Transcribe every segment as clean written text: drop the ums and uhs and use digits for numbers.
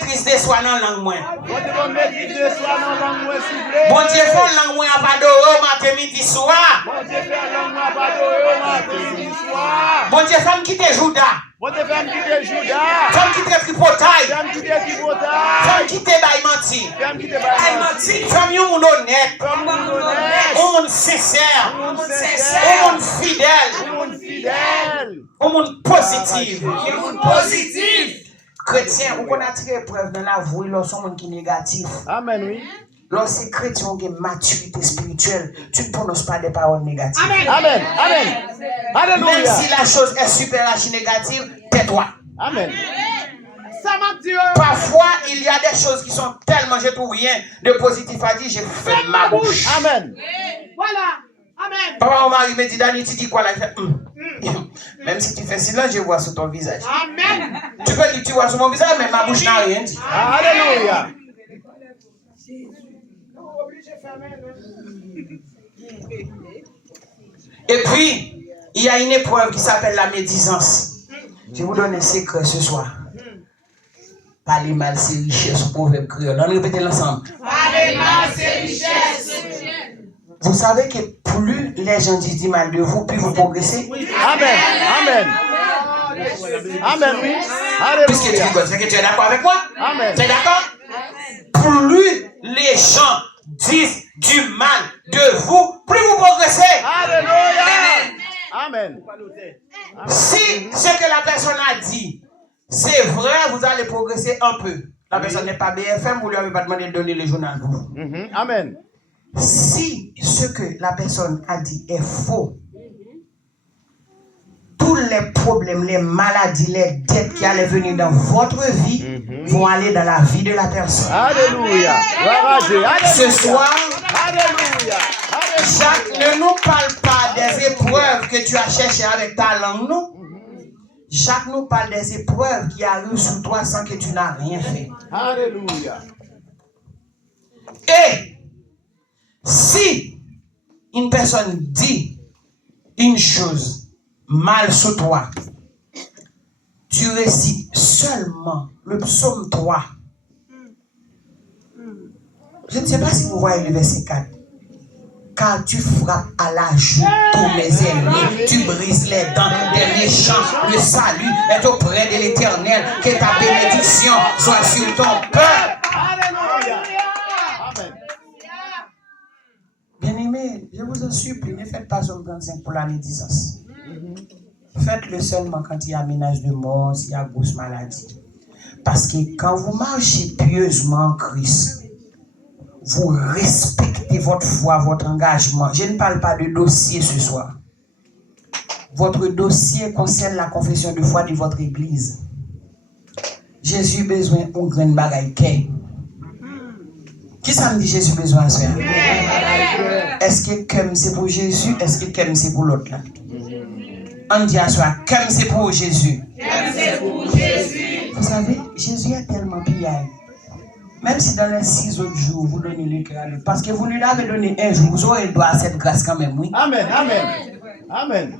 maîtrise de soi dans la langue. Bon Dieu, bon maîtrise de soi dans la langue, s'il vous plaît. Bon Dieu, font la langue à pas d'eau, matin, midi, soir. Bon Dieu, fait la langue à pas d'eau, matin, midi, soir. Bon Dieu, femme qui te Juda. Bon Dieu, femme qui te Juda. Femme qui te tripotaille. Femme qui te tripotaille. Femme qui te baille menti. Femme qui te baille menti. Femme yon moun honnête. Femme honnête. On sincère. On fidèle. On fidèle. On positif. On positif. Chrétien, on connaît tiré preuve dans la vie lorsqu'on est négatif. Amen, oui. Lorsque chrétien a une maturité spirituelle, tu ne prononces pas des paroles négatives. Amen. Amen. Amen. Alléluia. Même si la chose est super archi négative, tais-toi. Amen. Parfois, il y a des choses qui sont tellement, je trouve rien de positif à dire, j'ai fait ma bouche. Amen. Voilà. Amen. Papa, mon mari me dit, Dani, tu dis quoi là? Même si tu fais silence, je vois sur ton visage. Amen. Tu peux dire, tu vois sur mon visage, mais ma bouche n'a rien dit. Alléluia. Et puis, il y a une épreuve qui s'appelle la médisance. Je vous donne un secret ce soir. Parler mal, c'est richesse, proverbe créole. On répète l'ensemble. Parler mal, c'est richesse. Vous savez que plus les gens disent mal de vous, plus vous progressez. Amen. Amen. Amen, oui. Puisque tu rigoles, c'est que tu es d'accord avec moi? Amen. Tu es d'accord? Plus les gens disent du mal de vous, plus vous progressez. Alléluia. Amen. Si ce que la personne a dit, c'est vrai, vous allez progresser un peu. La personne n'est pas BFM, vous lui avez pas demandé de donner le journal. Amen. Si ce que la personne a dit est faux, tous les problèmes, les maladies, les dettes qui allaient venir dans votre vie vont aller dans la vie de la personne. Alléluia. Ce soir, Alléluia. Jacques ne nous parle pas des épreuves que tu as cherchées avec ta langue, non? Jacques nous parle des épreuves qui arrivent sur toi sans que tu n'as rien fait. Alléluia. Et si une personne dit une chose mal sur toi, tu récites seulement le psaume 3. Je ne sais pas si vous voyez le verset 4. Car tu frappes à la joue tous mes ennemis, tu brises les dents des méchants. Le salut est auprès de l'Éternel. Que ta bénédiction soit sur ton peuple. Alléluia. Amen. Bien-aimés, je vous en supplie, ne faites pas Somme 35 pour la médisance. Faites-le seulement quand il y a menace de mort, s'il y a grosse maladie. Parce que quand vous marchez pieusement en Christ, vous respectez votre foi, votre engagement. Je ne parle pas de dossier ce soir. Votre dossier concerne la confession de foi de votre église. Jésus a besoin d'un grand bagaille. Qui ça me dit Jésus a besoin de ça? Est-ce que comme c'est pour Jésus? Est-ce que comme c'est pour l'autre là? On dit à soi, comme c'est pour Jésus. Comme c'est pour Jésus. Vous savez, Jésus est tellement pillé. Même si dans les 6 autres jours, vous donnez le cœur à lui. Parce que vous lui l'avez donné un jour, vous aurez le droit à cette grâce quand même, oui. Amen. Amen. Amen.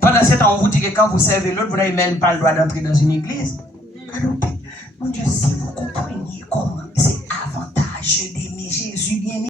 Pendant ce temps, on vous dit que quand vous servez l'autre, vous n'avez même pas le droit d'entrer dans une église. Alors, mon Dieu, si vous compreniez comment c'est avantageux d'aimer Jésus bien